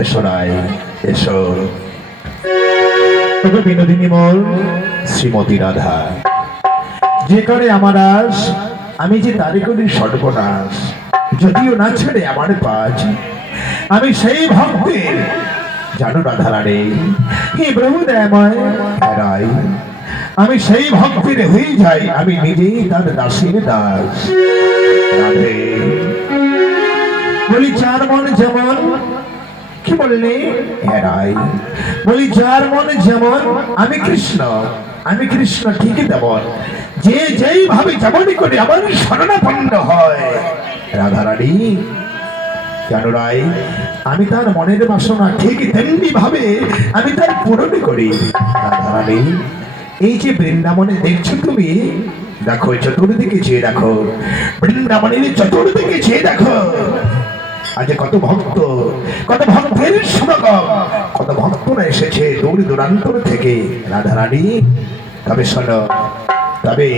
এসো রাই, এসো। তবে বিনোদিনী মোর শ্রীমতী রাধা, যে করে আমার আস, আমি যে তারে করি সর্বনাশ। যদিও না ছেড়ে আমার পাজ, আমি সেই ভক্তের জানো রাধা রানী, হে প্রভু দয়াময় রাই, আমি সেই ভক্তের হয়ে যাই, আমি নিজেই তার দাসের দাস। রাধে বলি চার মন যেমন, কি বললে হেরাই, বলি যার মনে যেমন আমি কৃষ্ণ, আমি কৃষ্ণ ঠিকই তেমন, যে যেই ভাবে যেমনই করে আমার শরণাপন্ন হয়। রাধা রানী জানো রাই, আমি তার মনের বাসনা ঠিক তেমনি ভাবে আমি তার পূরণ করি। রাধা রানী এই যে বৃন্দাবনে দেখছো তুমি, দেখো চতুর্দিকে চেয়ে দেখো, বৃন্দাবনের চতুর্দিকে চেয়ে দেখো, আজ কত ভক্ত, কত ভক্তের সমাগম, কত ভক্তরা এসেছে দূর দূরান্তর থেকে। রাধা রানী তবে শোনো, তবে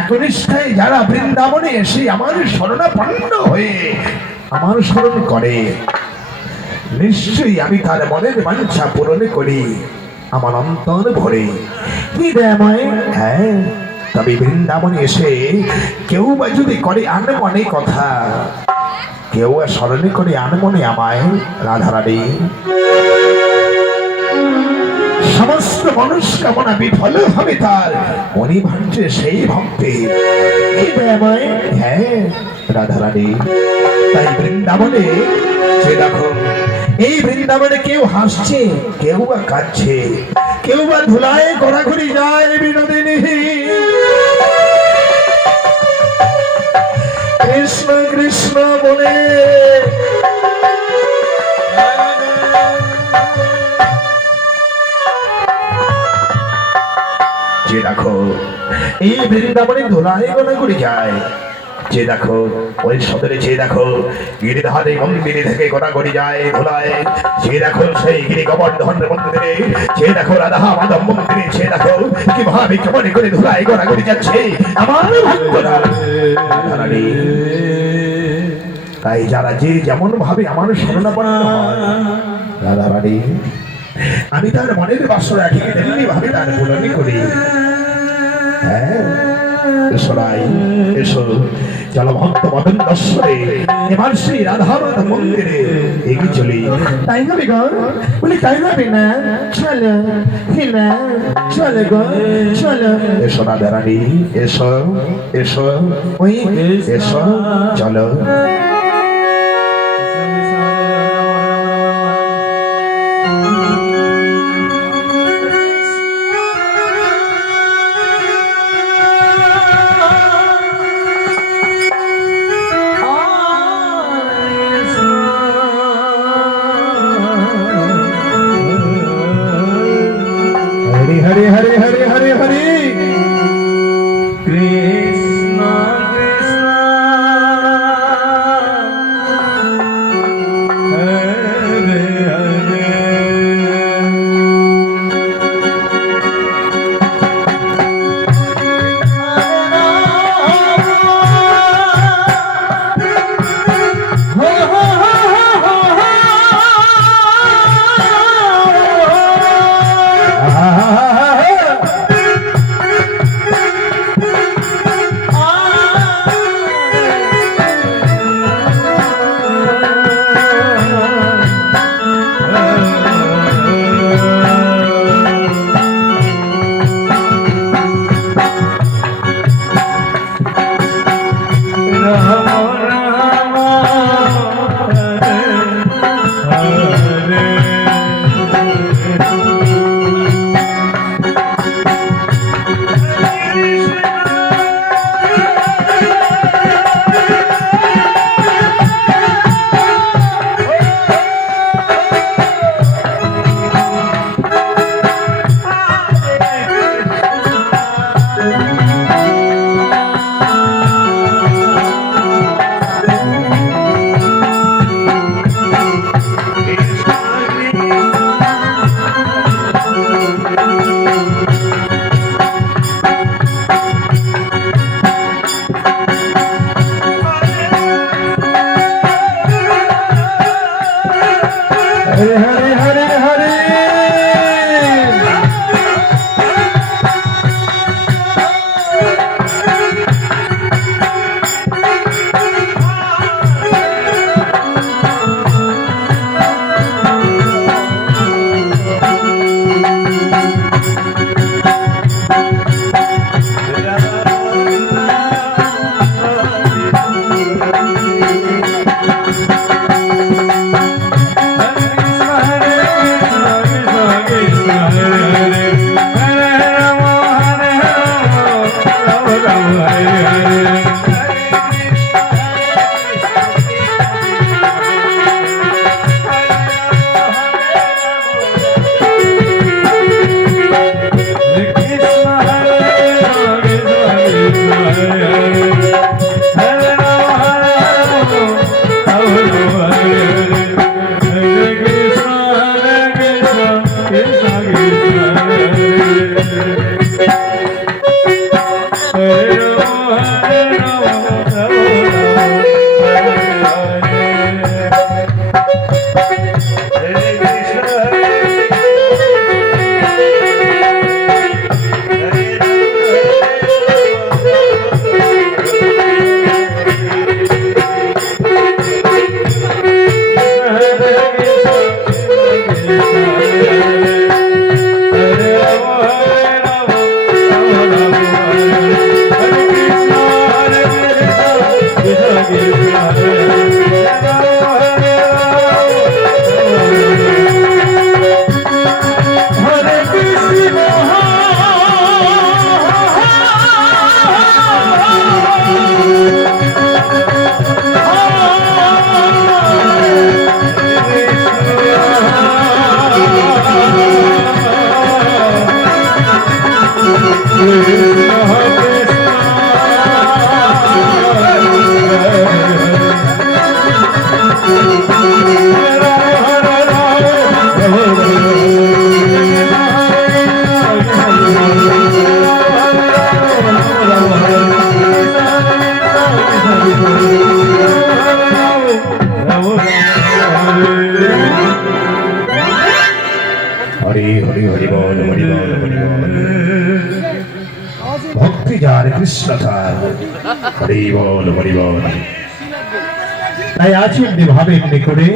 একনিষ্ঠায় যারা বৃন্দাবনে এসে আমার শরণাপন্ন হয়ে আমার স্মরণ করে, নিশ্চয়ই আমি তার মনের বাঞ্ছা পূরণ করি আমার অন্তর ভরে। হৃদয়ময় হ্যাঁ, তবে বৃন্দাবনে এসে কেউ বা যদি করে আনমনে কথা, কেউ স্মরণে করে আনমনে আমায়, রাধা রানী সমস্ত মনস্কামনা বিফল হবে তার, মনি ভাঙছে সেই ভক্তে। হ্যাঁ রাধা রানী, তাই বৃন্দাবনে যে দেখো, এই বৃন্দাবনে কেউ হাসছে, কেউ বা কাঁদছে, কেউ বা ধুলায় ঘোরাঘুরি যায় বিনোদিনী। কৃষ্ণ কৃষ্ণ বলে যে দেখো, এই বৃন্দাবনে ধুলায় ঘোরাঘুরি যায়, যে দেখো ওই সদরে, যে দেখো গিরিধারে মন্দিরে থেকে ঘোরাঘুরি যায় ধুলায়, যে দেখো সেই গিরি গোবর্ধন মন্দিরে, যে দেখো রাধা মাধব মন্দিরে, যে দেখো কিভাবে কেমন করে ধুলায় ঘোরাঘুরি যাচ্ছে আমার ভক্তরা। তাই যারা যে যেমন ভাবে আমার শরণাপন্ন হয়, রাধা রানী আমি তার মনের বাসনা ঠিক তেমনি ভাবে তার পূরণ করি। হ্যাঁ এসো রাই, এসো চলো ভক্ত মদন দর্শনে এবার সেই রাধা মাধব মন্দিরে এগিয়ে চলি। তাই হবে গো, বলি তাই হবে না, চলো না, চলো গো চলো। এসো রাধা রানী, এসো এসো, ওই এসো চলো। हरे हरे हरे हरे हरे कृष्ण कृष्ण हरे हरे। হরি হরি হরি বল হরি বল হরি বল। ভক্তি যার কৃষ্ণ তার, হরি বল হরি বল। তাই আজ এমনি ভাবে এমনি করে